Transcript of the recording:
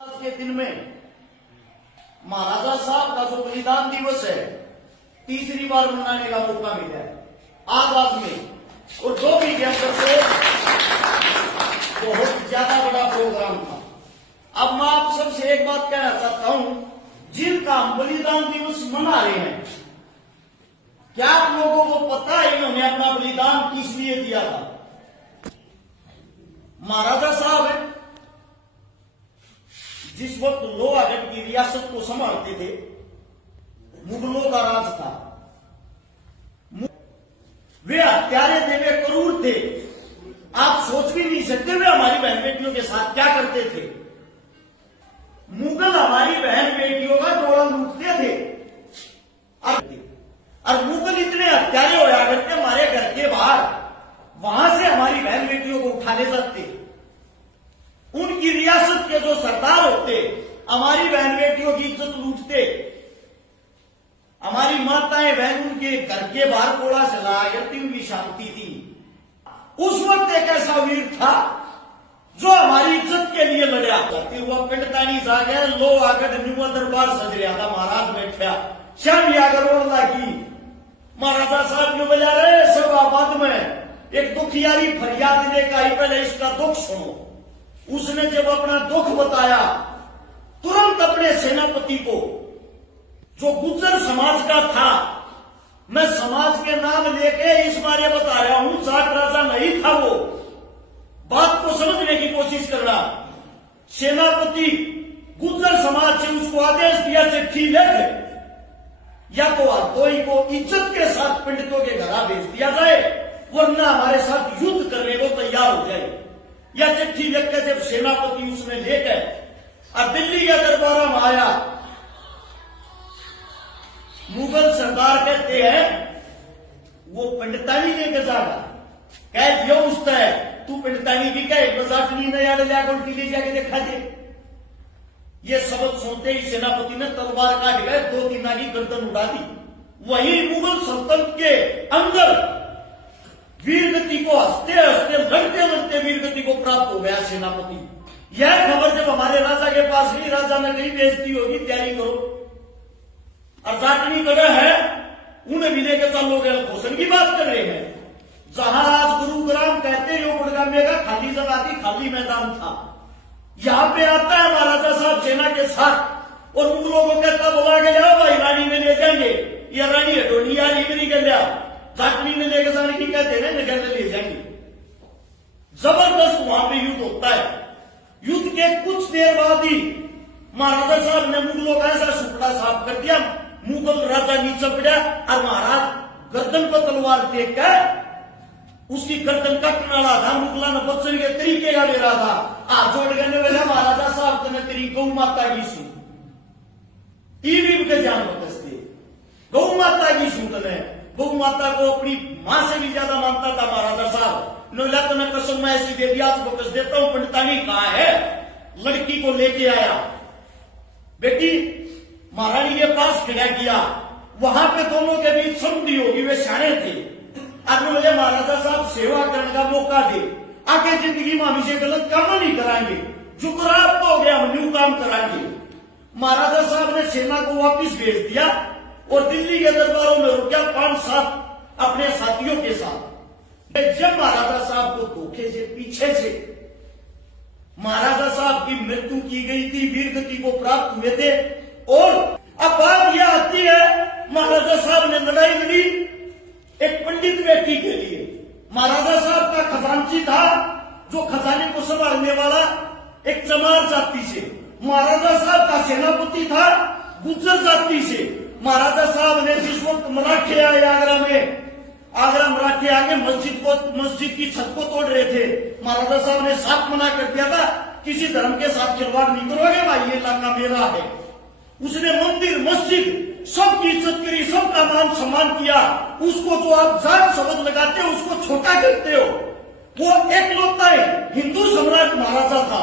आज के दिन में महाराजा साहब का जो बलिदान दिवस है तीसरी बार मनाने का मौका मिला है आजाद में, और जो भी कैंपर से बहुत ज्यादा बड़ा प्रोग्राम था। अब मैं आप सबसे एक बात कहना चाहता हूं, जिनका हम बलिदान दिवस मना रहे हैं, क्या आप लोगों को पता है इन्होंने अपना बलिदान किस लिए दिया था? महाराजा साहब जिस वक्त लोहागढ़ की रियासत को संभालते थे, मुगलों का राज था, वे हत्यारे थे, वे क्रूर थे। आप सोच भी नहीं सकते वे हमारी बहन बेटियों के साथ क्या करते थे। मुगल हमारी बहन बेटियों का डोला लूटते थे, और मुगल इतने हत्यारे होया करते हमारे घर के बाहर, वहां से हमारी बहन बेटियों को उठा ले जाते। उनकी रियासत के जो सरदार होते हमारी बहन बेटियों की इज्जत लूटते, हमारी माताएं बहन उनके घर के बाहर कोड़ा चलाया करती, उनकी शांति थी। उस वक्त एक ऐसा वीर था जो हमारी इज्जत के लिए लड़ा करती हुआ पिंडतानी जा गया, लो आकर न्यूआ दरबार सज रहा था, महाराज बैठा श्याम अग्रवाल की महाराजा साहब क्यों बजा रहे सब आबाद में एक दुखियारी फरियाद देकर आई, पहले इसका दुख सुनो। उसने जब अपना दुख बताया, तुरंत अपने सेनापति को, जो गुज्जर समाज का था, मैं समाज के नाम लेके इस बारे बता रहा हूं, जाट राजा नहीं था वो, बात को समझने की कोशिश कर रहा। सेनापति गुज्जर समाज से उसको आदेश दिया, चिट्ठी लिख, या तो हरदोई को इज्जत के साथ पंडितों के घर भेज दिया जाए, वरना हमारे साथ युद्ध करने को तैयार हो जाए। या चिट्ठी लिखकर जब सेनापति उसने लेकर और दिल्ली के दरबार में आया, मुगल सरदार कहते हैं वो पंडितानी लेकर जागा, कह दियो उस तरह तू पंडितानी भी कहे बजाटनी न याद लिया उल्टी ले जाके देखा दे। ये शब्द सुनते ही सेनापति ने तलवार काट गए, 2-3 की गर्दन उड़ा दी। वही मुगल सल्तनत के अंदर वीरगति को हंसते हंसते लड़ते लड़ते वीरगति को प्राप्त हो गया सेनापति। यह खबर जब हमारे राजा के पास गई, राजा ने कहीं बेइज्जती होगी, तैयारी करो, और जाटनी जगह है उन्हें भी लेकर चलोगे। घोषण की बात कर रहे हैं, जहां आज गुरुग्राम कहते हो गुड़गामे का खाली जगह थी, खाली मैदान था, यहां पे आता है महाराजा साहब सेना के साथ, और मुगलों को कहता बुला के जाओ भाई, रानी में ले जाएंगे, या रानी हटोनी या लीगरी कर लिया, जाटनी में लेकर जाने की कहते हैं नगर ले जाएंगे। जबरदस्त वहां पे युद्ध होता है। युद्ध के कुछ देर बाद ही महाराजा साहब ने मुगलों का ऐसा सुपड़ा साफ कर दिया, मुगल राजा नीचे पड़ा, और महाराज गर्दन पर तलवार टेक कर उसकी गर्दन कटने वाला था। मुगला ने बच्चन के तरीके का ले रहा था, हाथ जोड़ करने वाला महाराजा साहब ने तेरी गौ माता की सुन, टीवी के जान बकसते गौ माता की सुन, गौ माता को अपनी मां से भी ज्यादा मानता था महाराजा साहब। नोला तो मैं कसम मैं ऐसी दे दिया तो बकस देता हूं, पंडितानी कहा है, लड़की को लेके आया, बेटी महारानी के पास खड़ा किया, वहां पे दोनों के बीच संधि होगी, वे शाणे थे, और मुझे महाराजा साहब सेवा करने का मौका दे, आगे जिंदगी में हम इसे गलत काम नहीं कराएंगे, जुकरात तो हो गया, हम न्यू काम कराएंगे। महाराजा साहब ने सेना को वापिस भेज दिया और दिल्ली के दरबारों में रुक गया 5-7 अपने साथियों के साथ। जब महाराजा साहब को धोखे से पीछे से महाराजा साहब की मृत्यु की गई थी, वीरगति को प्राप्त हुए थे, और अब बात यह आती है महाराजा साहब ने लड़ाई लड़ी एक पंडित व्यक्ति के लिए। महाराजा साहब का खजांची था, जो खजाने को संभालने वाला एक चमार जाति से, महाराजा साहब का सेनापति था गुज्जर जाति से। महाराजा साहब ने जिस वक्त मराठे आए आगरा में, आगरा मराठे आके मस्जिद की छत को तोड़ रहे थे, महाराजा साहब ने साफ मना कर दिया था किसी धर्म के साथ खिलवाड़ नहीं करोगे भाई, ये इलाका मेरा है। उसने मंदिर मस्जिद सबकी इज्जत करी, सबका मान सम्मान किया। उसको जो आप जात शब्द लगाते हो, उसको छोटा करते हो। वो एकलौता हिंदू सम्राट महाराजा था।